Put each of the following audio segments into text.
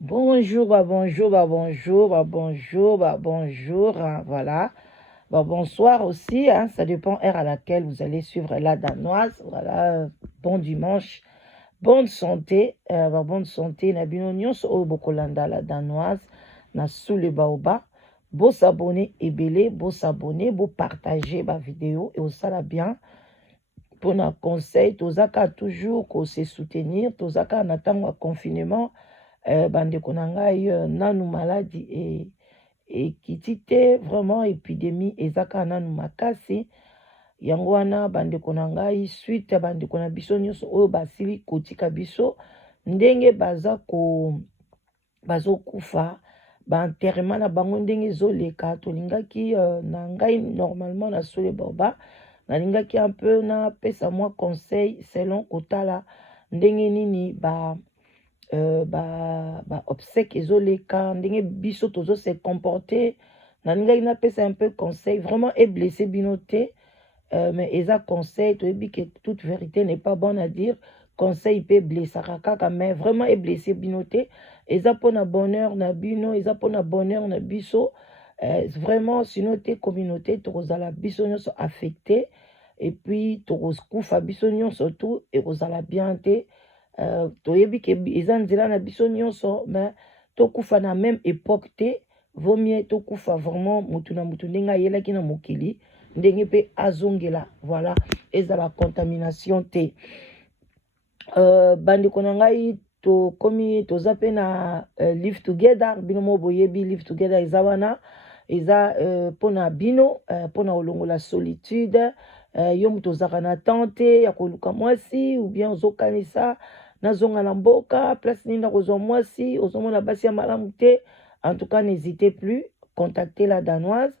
Bonjour, bonjour, bonjour, bonjour, bonjour, hein, voilà. Bonsoir aussi, hein, ça dépend heure à laquelle vous allez suivre la danoise. Voilà, bon dimanche, bonne santé, bonne santé. Na bino nyonso oyo bokolanda la danoise, na sous le baoba. Beau s'abonner ebele, beau s'abonner, beau partager ma vidéo et ça la bien. Pour nos conseils, tozaka toujours qu'on se soutenir, tozaka en attendant confinement. Bandeko na ngai nanu maladie ekiti te vraiment épidémie ezaka nanu makasi yango wana bandeko na ngai suite ya bandeko na biso nyonso oyo basili kotika biso ndenge bazokufa baenterrement na bango ndenge ezoleka tolingaki na ngai normalement na sole baoba nalingaki un peu napesa mwa conseil selon kotala ndenge nini obsèque ezoleka ndenge biso tozo se comporter nalingaki napesa un peu conseil vraiment blessé bino te mais eza conseil toyebi que toute vérité n'est pas bonne à dire conseil peut blesser kaka mais vraiment blessé bino te eza pona bonheur na bino eza pona bonheur na biso vraiment sinon te communauté tokozala biso nyonso affecté et puis tokokufa biso nyonso tout ekozala bien te toyebi ke eza nzela na biso nyonso mais tokufa na même époque te vaut mieux tokufa vraiment mutu na mutu ndenge ayelaki na mokili ndenge mpe azongela voilà ezala contamination te bandeko na ngai tokomi toza mpe na live together bino mo boyebi live together eza wana eza mpona bino mpona kolongola solitude yo moto ozalaka na temps te ya koluka mwasi ou bien ozokanisa nazonga na mboka place nini na kozwa mwasi ozomona basi ya malamu te en tout cas n'hésitez plus contacter la danoise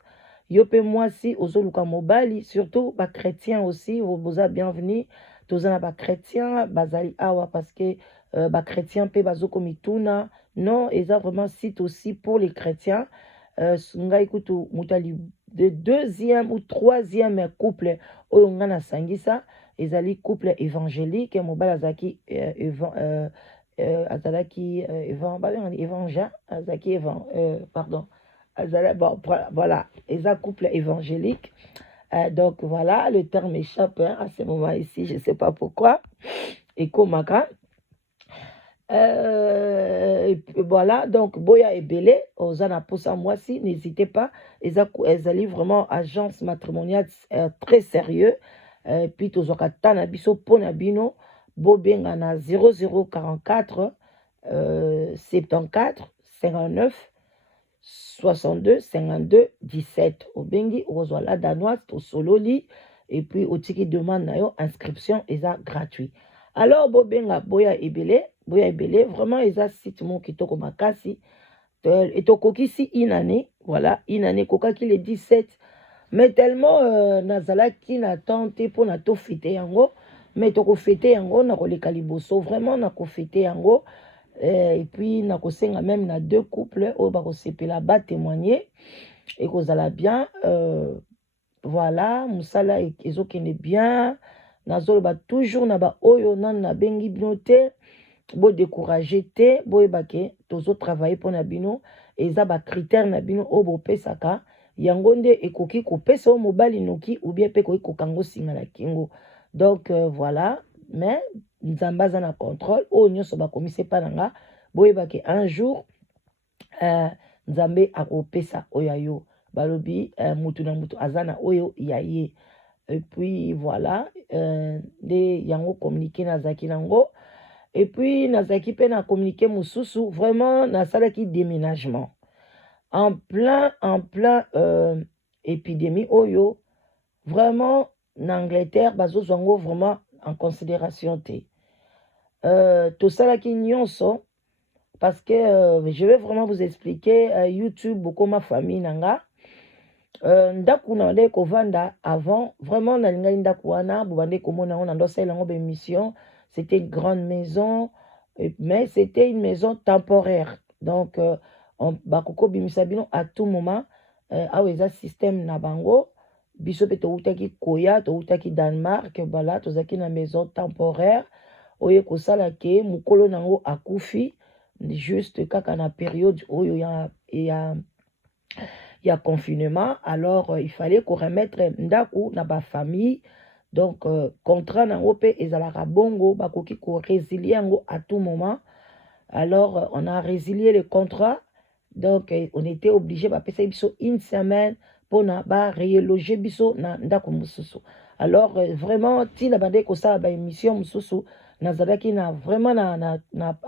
yo mpe mwasi ozoluka mobali surtout bachrétien aussi boza bienvenu toza na bachrétien bazali awa parce que bachrétien mpe bazokomituna non eza vraiment site aussi pour les chrétiens ngai kutu mutali de deuxième ou troisième couple oyo nga nasangisa ezali couple évangélique mobali azalaki azalaki évangile azalaki pardon azala bon voilà eza couple évangélique donc voilà le terme échappe hein, à ce moment ici je sais pas pourquoi et komaka voilà donc boya ebele ozana posa mwasi n'hésitez pas ezali vraiment agence matrimoniale très sérieux puis tozwaka ta na biso pona bino bobenga na 0044 74 59 62 52 17 obengi okozwa la danoise tosololi et puis otiki demande na yo inscription eza gratuit alors bobenga boya ebele vraiment eza site moko kitoko makasi etokokisi inane voilà inane kokaki le 17 mais tellement nazalaki na temps te mpona tofete yango mais tokofete yango na koleka liboso vraiment na kofete yango et puis nakosenga même na deux couples oyo bakosepela batémoigner ekozala bien voilà mosala ezokende bien nazoloba toujours na baoyo nanu nabengi bino te bodécourage te boyebake tozotravaille mpona bino eza bacritère na bino oyo bopesaka yango nde ekoki kopesa oyo mobali noki ou bien mpe koki kokango singa na kingo donc voilà mais nzambe aza na contrôle oyo nyonso bakomisi epa na nga boyebake un jour nzambe akopesa oyo ayo balobi mutu na mutu aza na oyo ya ye et puis voilà nde yango communiqué nazalaki nango et puis nazalaki mpe na communiqué mosusu vraiment nasalaki déménagement en plein épidémie oyo vraiment na Angleterre bazozwa yango vraiment en considération te tosalaki nyonso parce que je vais vraiment vous expliquer YouTube bokoma famille nanga ndaku na nde kovanda avant vraiment nalingaki ndaku wana bobande komona ngo na ndosala yango bémission c'était une grande maison mais c'était une maison temporaire donc bakoko bimisa bino à tout moment awa eza système na bango biso mpe toutaki koya toutaki Danemark bala tozalaki na maison temporaire oyo kosala ke mokolo nango akufi juste kaka na période oyo ya confinement. Alors il fallait qu'on remette ndaku na ba famille. Donc contrat nango pe ezalaka bongo bakoki ko résilier yango à tout moment. Alors on a résilié le contrat. Donc on était obligé de passer une semaine pour rééloger biso na ndako mususu. Alors vraiment ti la bande ko sala ba émission mususu nazalaki na vraiment na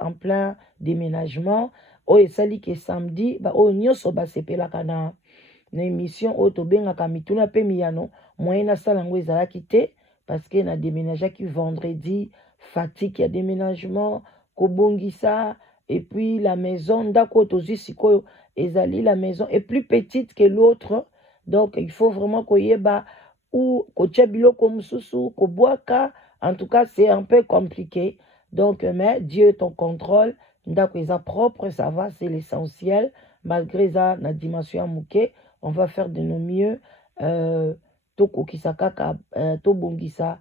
en plein déménagement. Oyo esali ke samedi ba oyo nyonso basepelaka na émission oyo tobengaka mituna pe miyano moyen nasala yango ezalaki te parce que na déménageaki vendredi, fatigue ya déménagement, kobongisa. Et puis la maison, ndako tozwi sikoyo ezali la maison est plus petite que l'autre. Donc il faut vraiment koyeba ou kotia biloko mususu kobwaka. En tout cas, c'est un peu compliqué. Donc mais Dieu est en contrôle. Ndako eza propre, ça va, c'est l'essentiel. Malgré ça, na dimension muke, on va faire de nos mieux. Tokokisa kaka tobongisa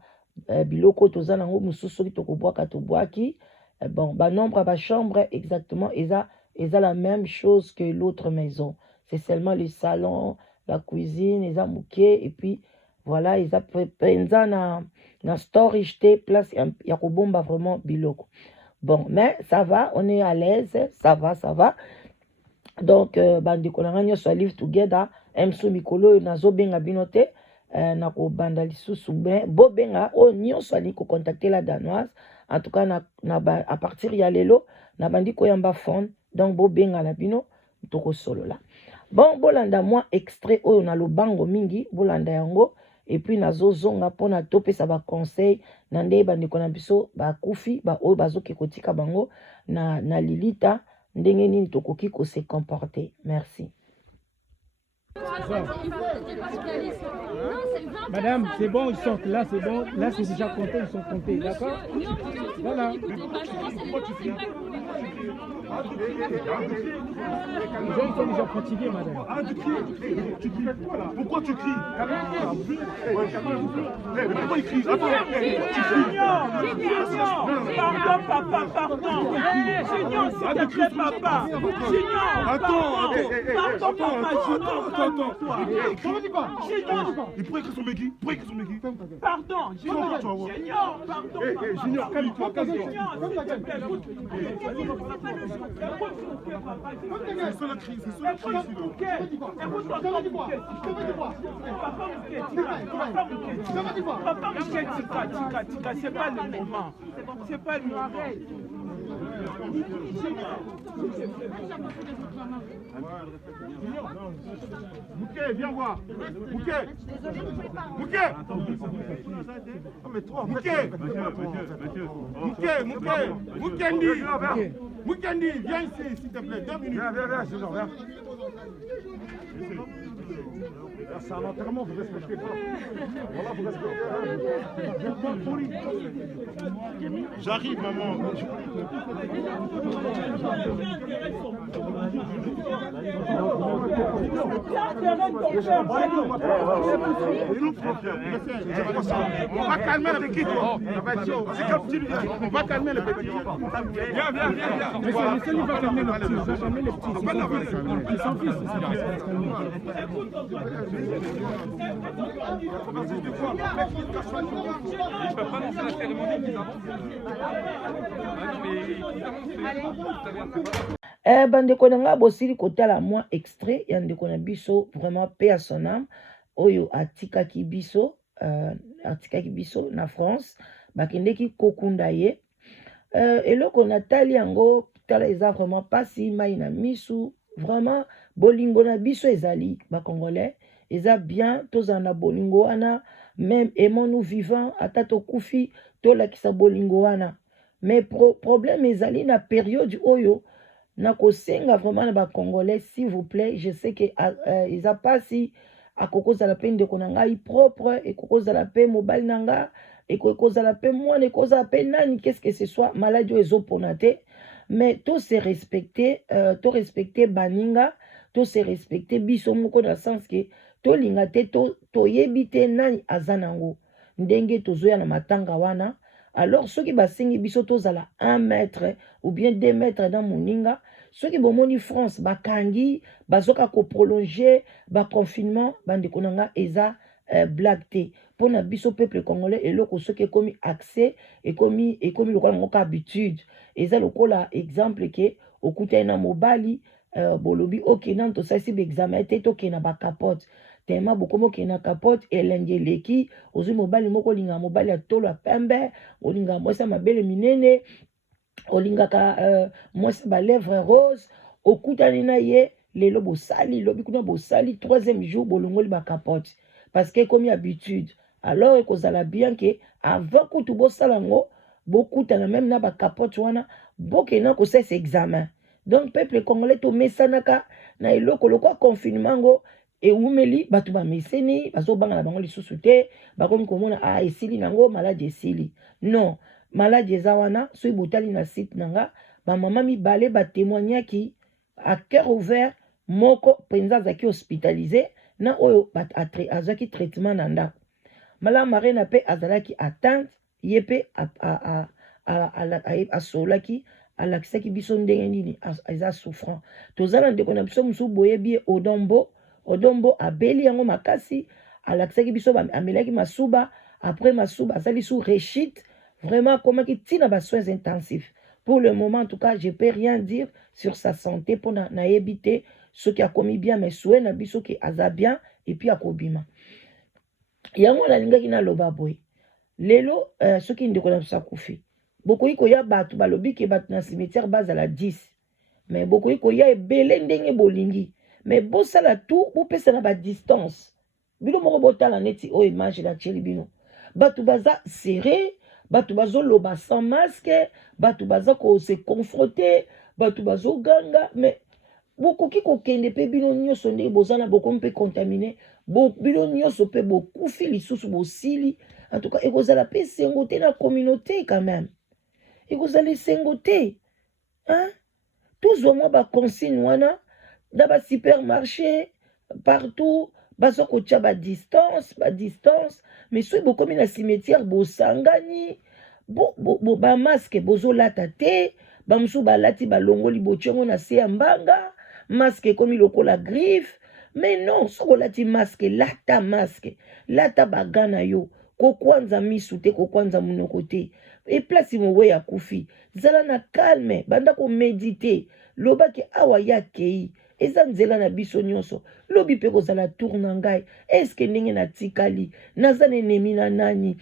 biloko toza nango mususu ki tokobwaka tobwaki. Bon, bah nombre à chambre exactement, ils ont la même chose que l'autre maison. C'est seulement le salon, la cuisine, ils ont mouqué, et puis voilà, ils ont pris na storage place, il y a vraiment biloko. Bon, mais ça va, on est à l'aise, ça va. Donc, bandi konanga so live together, emso mikolo nazo benga binote, na ko banda lisusu bo benga o nyonso ali ko contacter la danoise. En tout cas à partir ya lelo na bandi koyamba phone, donc bo benga na bino toko solo là. Bon bolanda moi extrait oyo na lobango mingi bolanda yango et puis nazo zonga pona topesa ba conseil na nde bandi kona biso ba kufi ba oyo bazoki kotika bango na lilita ndenge nini tokoki ko se comporter. Merci. Madame, c'est bon, ils sortent. Là, c'est bon. Là, c'est déjà compté, ils sont comptés. D'accord? Voilà. Les gens sont déjà fatigués, madame. Ah, tu cries. Tu cries quoi là? Pourquoi tu cries? Pourquoi il crie? Attends, tu cries. Pardon, papa, pardon. Junior, s'il te plaît, papa. Junior, attends. Il pourrait écrire son béguin. Pardon, Junior, pardon. Junior, calme-toi. C'est ça la crise, Papa Michel, c'est pas le moment. C'est pas le moment. Mouquet, viens voir. Mouquet. Moukendi, viens ici, s'il te plaît. 2 minutes. Viens, c'est un enterrement, vous respectez pas. Voilà, vous respectez. J'arrive, maman. On va calmer le petit. On va calmer le petit. Viens. Monsieur, il va calmer le petit. Ils s'en fichent. Bandeko nanga bosili kotala moi extrait ya ndeko na biso vraiment paix à son âme oyo atikaki biso na France bakendeki kokunda ye eloko natali yango tala eza vraiment pasi mai na misu vraiment bolingo na biso ezali ba congolais eza bien tozala na bolingo wana même aimons-nous vivants ata tokufi tolakisa bolingo wana mais problème ezali na période oyo na kosenga vraiment na ba congolais s'il vous plaît je sais que eza pasi akokozala pe ndeko na ngai propre ekokozala pe mobali na nga ekozala pe mwana ekozala pe nani qu'est-ce que ce soit maladie oyo ezopona te mais to se respecter baninga to se respecter biso moko na sens que tolinga te toyebi te nani aza nango ndenge tozoya na matanga wana alors ceux qui basengi biso tozala 1 mètre ou bien 2 mètres dans moninga ceux qui bomoni France bakangi bazoka ko prolonger ba confinement bandeko nanga eza blague te pona biso peuple congolais eloko soki ekomi accès ekomi lokola ngoko habitude eza lokola exemple ke okutani na mobali bolobi okenda tosalisi baexamen te tokenda bakapote tema bokomi okenda capote elenge eleki ozwi mobali moko olingaka mobali ya tolo ya pembe olingaka mwasi ya mabele minene olingaka mwasi balèvre rose okutani na ye lelo bosali lobi kuna bosali 3e jour bolongoli bakapote parce que ekomi habitude alors ekozala bien ke avant kutu bosala ngo bokutana même na bakapote wana bokenda kosalisa examen donc peuple congolais tomesanaka na eloko lokwa confinement ngo eumeli bato bameseni bazobanga na bango lisusu te bakomi komona esili nango maladi esili non maladi eza wana soki botali na site nanga bamama mibale batémoignaki à cœur ouvert moko mpenza azalaki hospitalisé na oyo azwaki traitement na ndako malamu marena mpe azalaki atteinte ye mpe asolaki alakisaki biso ndenge nini eza souffrant toza na ndeko na biso mosusu boyebi ye odombo abeli yango makasi alakisaki biso amelaki masuba après masuba azali sous rechite vraiment akomaki ntina basoins intensifs pour le moment en tout cas je peux rien dire sur sa santé mpona nayebi te soki akomi bien mais souhait na biso ke aza bien et puis akobima yango nalingaki naloba boye lelo soki ndeko na biso akufi bokoki koya bato balobi ke bato na cimetière bazala 10 mais bokoki koya ebele ndenge bolingi mais bosala tout bopesa na badistance bino moko botala neti oyo image na tieli bino bato baza serré bato bazoloba sans masque bato baza kose confronter bato bazoganga mais bokoki kokende mpe bino nyonso ndenge bozana bokomi mpe contamine bino nyonso mpe bokufi lisusu bosili en tout cas ekozala mpe esengo te na communauté quand même ekozala esengo te tozwa mwa baconsigne wana na basupermarché partout baza kotia badistance mais soki bokomi na cimetière bosangani bamaske bozolata te bamosusu balati balongoli botiongo na se ya mbanga maske ekomi lokola griffe mais non soki olati maske lata baga na yo kokwanza misu te kokwanza monoko te eplasi mowe akufi zala na calme banda komedite lobaki awa ya kei eza nzela na biso nyonso lobi mpe kozala tour na ngai eske ndenge natikali naza na enemi na nani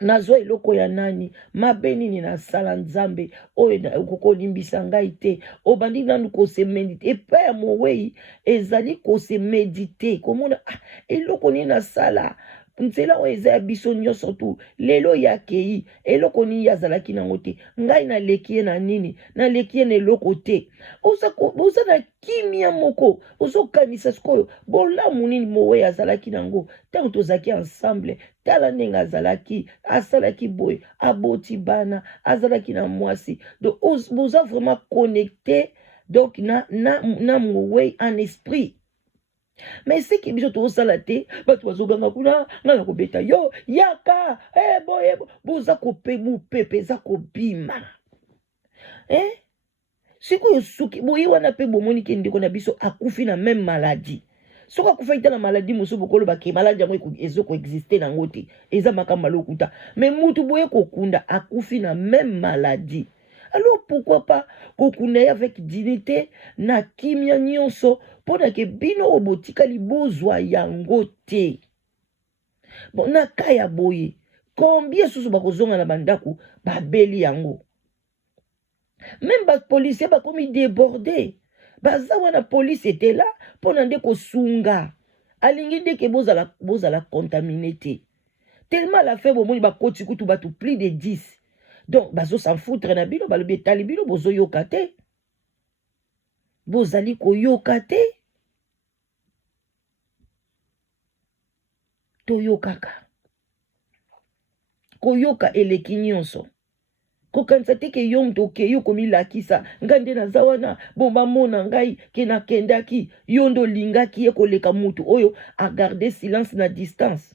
nazwa eloko ya nani mabe nini nasala nzambe oyo kokolimbisa ngai te obandi nanu kosemedite epa ya mowei ezali kosemedite komona eloko nini nasala nzela oyo eza ya biso nyonso tu lelo yakei eloko nini azalaki nango te ngai naleki ye na nini naleki ye na eloko te oza na kimia moko ozokanisa sikoyo bolamu nini mowei azalaki nango ntango tozalaki ensemble tala ndenge azalaki asalaki boye aboti bana azalaki na mwasi donc boza vraiment connecté donc na mowei en esprit mais seki biso tozosala te bato bazoganga kuna nga na kobeta yo yaka boye boza mopepe eza kobima sikoyo suki boye wana mpe bomoni ke ndeko na biso akufi na même maladie soki akufaki te na maladie mosusu bokoloba ke maladie yango ezokoexiste nango te eza makambo alokuta mais mutu boye kokunda akufi na même maladie alors pourquoi pas kokunda ye avec dignité na kimia nyonso mpona ke bino oyo botikali bozwa yango te bon na ka ya boye combien susu bakozonga na bandako babeli yango même bapolisier bakomi débordé baza wana polise ete la mpona nde kosunga alingi ndeke bozala contaminé te tellement la fe bomoni bakoti kutu bato plus de 10 donc bazosan foutre na bino balobi etali bino bozoyoka te bozali koyoka te toyokaka koyoka eleki nyonso kokanisa te ke yo moto oke yo komilakisa ngai nde naza wana bamona ngai ke nakendaki yo nde olingaki ye koleka mutu oyo agarde silence na distance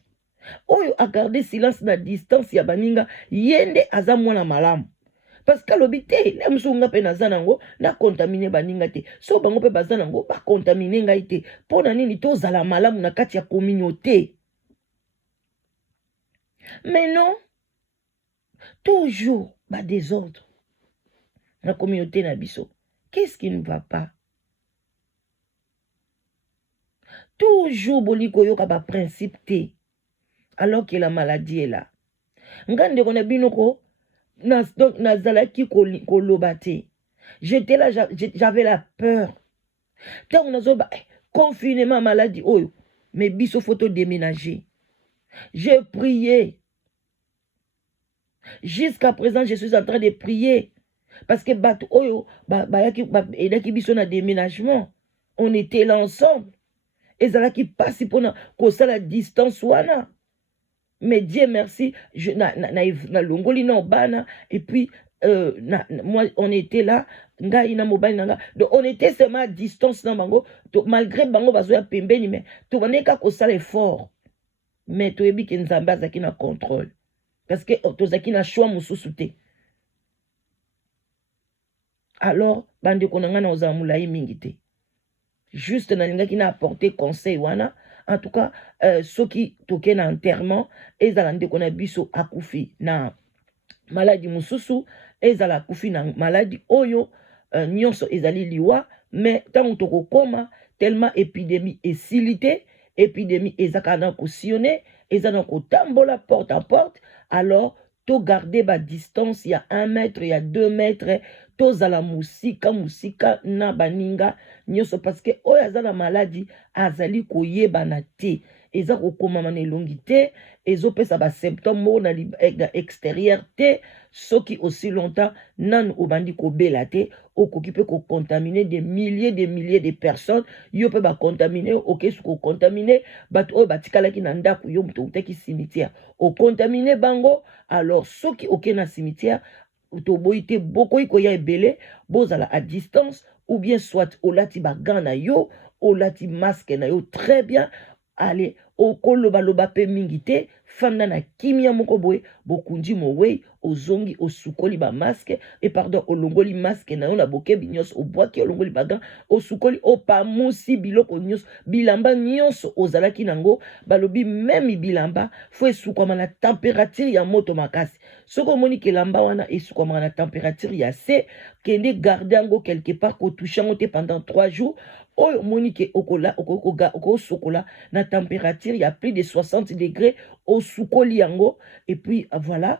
oyo a gardé silence na distance ya baninga yende aza mwana malamu parce que alobi te le mosusu nga mpe naza nango nakontamine baninga te so bango mpe baza nango bakontamine ngai te mpo na nini tozala malamu na kati ya communauté. Mais non, toujours désordre dans la communauté na biso. Qu'est-ce qui ne va pas? Toujours boliko yoka ba principe te alors que la maladie est là. Ngande kona binoko nazalaki koloba te. J'étais là, j'avais la peur. Tant on a confinement maladie oyo, mais biso photo déménager. J'ai prié. Jusqu'à présent, je suis en train de prier. Parce que biso na déménagement. On était là ensemble. Et ça qui passe pour la distance wana. Mais Dieu merci, na longoli na bana et puis moi on était là, donc on était seulement à distance na bango, malgré bango bazoya pembeni mais to baneka ko sala effort. Mais to yebi ke nzambe azaki na contrôle. Parce que tozaki na choix mususu te. Alors bande konanga na oza mulai mingi te. Juste na linga ki na apporter conseil wana. En tout cas, ceux qui toquent na enterrement, ils allaient qu'on a biso akufi na maladie mususu, ils allaient akufi na maladie oyo, nyonso ezali liwa, mais tant toko koma tellement épidémie et silité, épidémie ezakana ko sionner, ezana ko tambola porte à porte, alors to garder ba distance, il y a 1 mètre, il y a 2 mètres, to zala musika na baninga nyoso parce que oyo azala maladie azali koyeba na te eza kokoma na elongi te ezopesa ba symptômes mo na extérieur te soki aussi longtemps nan obandi kobela te okoki pe ko contaminer des milliers de personnes yo pe ba contaminer okesu ko contaminer bat oyo batikalaki na ndako yo muto utaki cimetière o contaminer bango alors soki okena cimetière toboite beaucoup ikoya ebele bozala à distance ou bien soit olati bagan na yo olati masque na yo très bien allez okoloba loba pe mingi te fanda na kimia moko boye bokundi mowe ozongi osukoli ba masque et pardon olongoli masque na yo na bokebi nyos obwaki olongoli bagan osukoli opamusi biloko nyos bilamba nyos ozalaki nango balobi même bilamba faut esukama na température ya moto makasi soko moni ke lamba wana esukama na température ya C kende garder yango quelque part ko touchango te pendant 3 jours oyo monique oko sokola na température il y a plus de 60 degrés au soukoli yango et puis voilà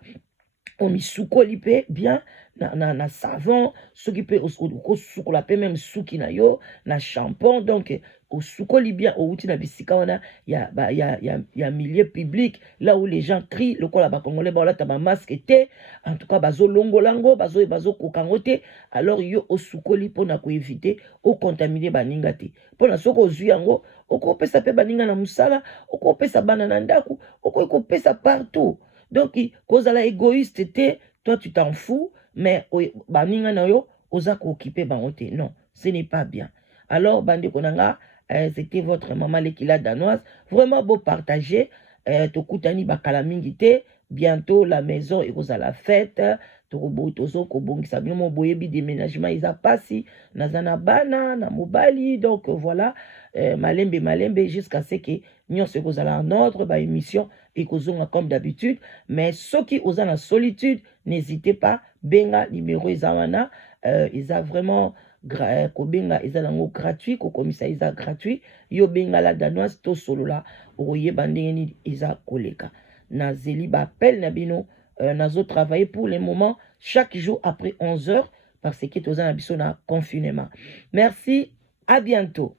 on mi soukoli pe bien na savon ce qui peut au soukola pe même souki na yo na shampoing donc au soukoli bien au outil na bisika wana ya milieu public là où les gens crient le quoi là-bas congolais ba ta masque te en tout cas bazo longolango bazo kokangote alors yo au soukoli pona ko éviter au contaminer baninga te pona soko zui yango oko pesa pe baninga na musala oko pesa bana na ndaku oko pesa partout donc kozala égoïste te toi tu t'en fous mais baninga na yo oza ko occuper bangote non ce n'est pas bien alors bande konanga c'était votre maman Lekila danoise vraiment beau partager tokutani bakala mingi te bientôt la maison et à la fête tozo ko bongisa bino boyebi déménagement isa pasi nazana bana na mobali donc voilà malembe jusqu'à ce que nyon se kozala en ordre ba émission et kozonga comme d'habitude mais ceux qui osent en solitude n'hésitez pas benga numéro izawana isa vraiment kobenga ezalango gratuit kokomisa eza gratuit yo benga la danoise to solo la oye bandeni eza koleka na zeli ba appel na bino nazo travailler pour le moment chaque jour après 11h parce que toza na biso na confinement. Merci, à bientôt.